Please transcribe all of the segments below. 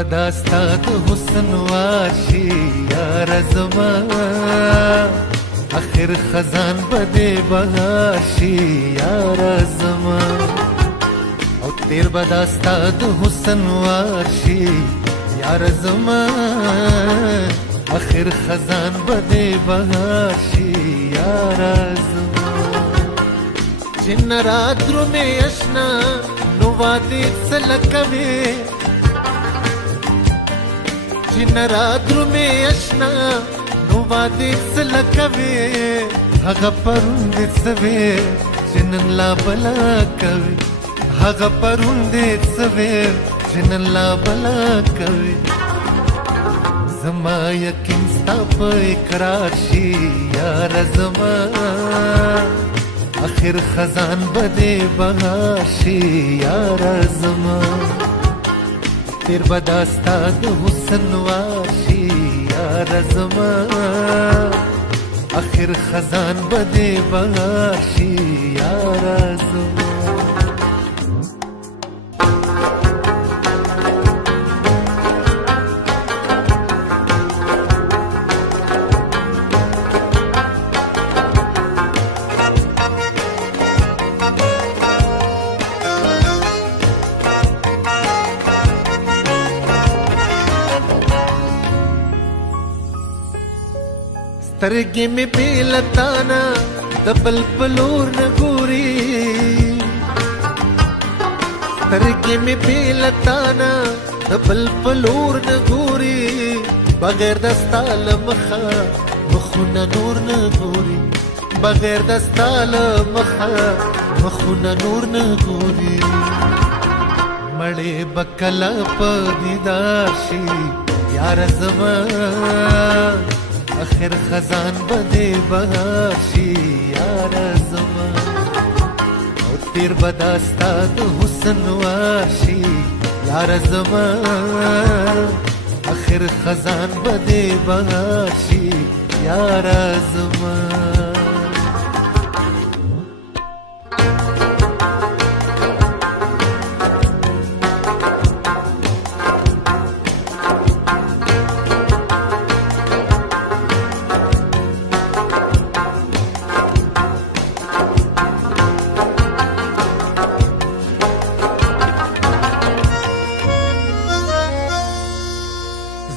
بداستا د حسن واشي یار زما اخر خزان بده بهاشي یار زما او تیر بداستا د حسن واشي یار زما اخر خزان بده بهاشي یار زما جن راترو میں اشنا نو وادي سلکوي جن راترو میں اشنا نو وادي سلکوي هغه پروند سوي جنن لا بلا کوي هغه پروند سوي جنن لا بلا کوي زما یقین ستا په اقرار شي یار زما آخر خزان بده بهاشي یار زما تیر بداستا د حسن واشي یار زما آخر خزان بده بهاشي یار زما سترګې مې بیلتانا د بل پلور نه ګوري سترګې مې بیلتانا د بل پلور نه ګوري بغیر د ستا له مخه مخونه نور نه ګوري بغیر د ستا له مخه مخونه نور نه ګوري مړې به کله په دیدار شي یار زما آخر خزان بده بهاشي یار زما او تیر بداستا د حسن واشي یار زما آخر خزان بده بهاشي یار زما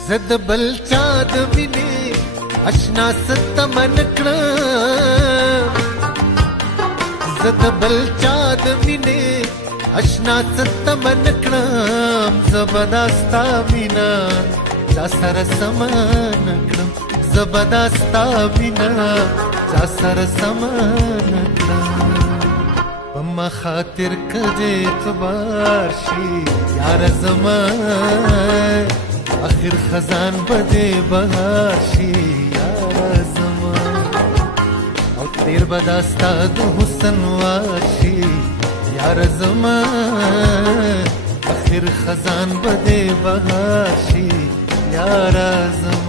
زد بل چا د مینې اشنا ستمن کړم زد بل چا د مینې اشنا ستمن کړم زبرداستا مینا چا سره سمان کړم زبرداستا مینا چا سره سمان کړم پما خاطر کجه اعتبار شي یار زما آخر خزان بده بهاشي یار زما او تیر بداستا د حسن واشي یار زما آخر خزان بده بهاشي یار زما